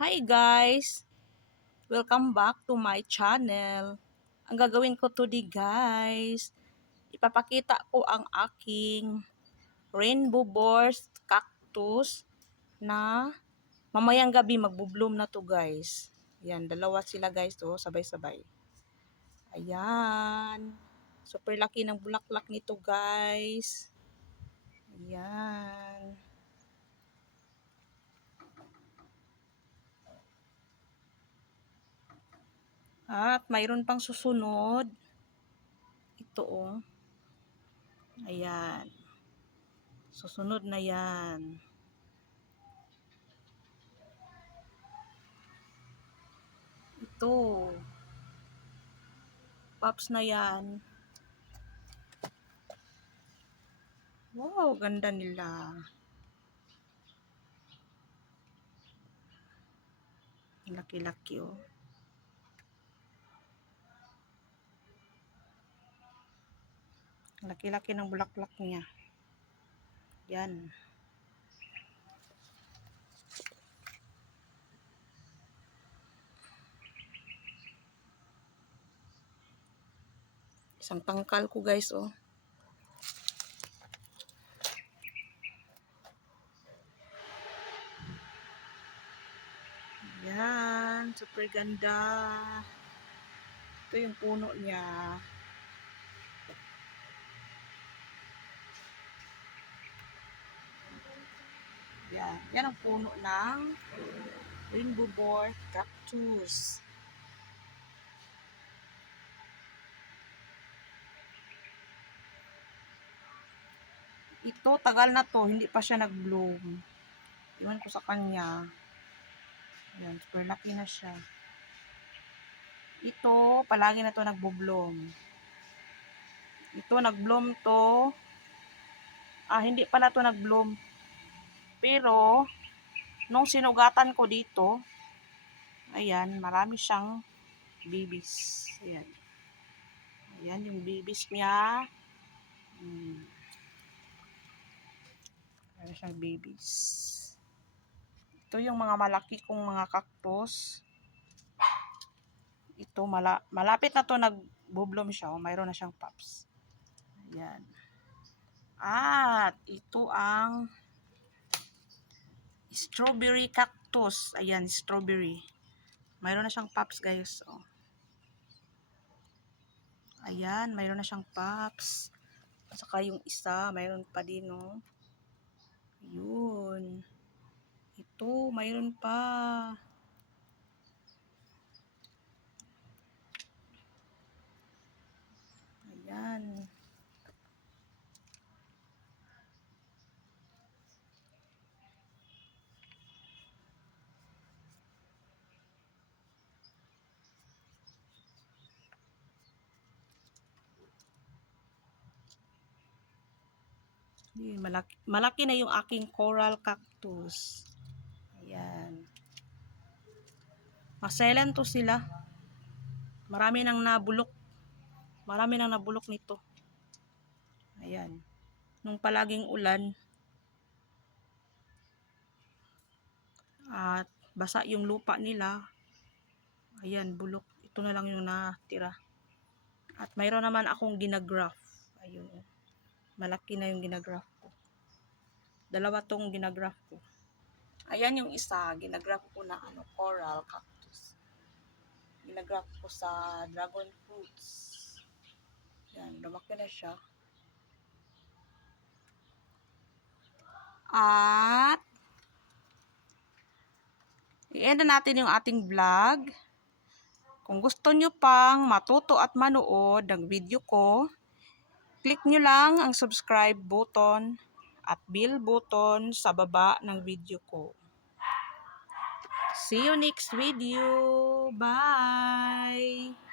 Hi guys! Welcome back to my channel. Ang gagawin ko today guys, ipapakita ko ang aking rainbow burst cactus na mamayang gabi magbubloom na to guys. Yan, dalawa sila guys to, sabay-sabay. Ayan. Super laki ng bulaklak nito guys. Ayan. At mayroon pang susunod. Ito oh. Ayan. Susunod na yan. Ito. Pops na yan. Wow, ganda nila. Laki-laki oh. Laki-laki ng bulaklak niya. Yan. Isang tangkal ko guys oh. Yan, super ganda. Ito yung puno niya. Yan, yan ang puno ng rainbow burst cactus. Ito, tagal na to, hindi pa siya nag-bloom. Iwan ko sa kanya. Yan, super laki na siya. Ito, palagi na to nagbo-bloom. Ito, nag-bloom to. Hindi pala to nag-bloom. Pero, nung sinugatan ko dito, ayan, marami siyang babies. Ayan. Ayan yung babies niya. Marami siyang babies. Ito yung mga malaki kong mga cactus. Ito, malapit na to nag-bloom siya. Mayroon na siyang pops. Ayan. At, ito ang strawberry cactus. Ayan, strawberry. Mayroon na siyang pops guys. Oh. Ayan, mayroon na siyang pops. Saka yung isa, mayroon pa din, no? Yun. Ito, mayroon pa. Ayan. Malaki na yung aking coral cactus. Ayan. Silent to sila. Marami nang nabulok. Marami nang nabulok nito. Ayan. Nung palaging ulan. At basa yung lupa nila. Ayan, bulok. Ito na lang yung natira. At mayroon naman akong ginagraft. Ayun. Malaki na yung ginagraft ko. Dalawa tong ginagraft ko. Ayan yung isa, ginagraft ko na coral cactus. Ginagraft ko sa dragon fruits. Yan, lumaki na siya. At i-end na natin yung ating vlog. Kung gusto nyo pang matuto at manood ng video ko, click nyo lang ang subscribe button at bell button sa baba ng video ko. See you next video. Bye!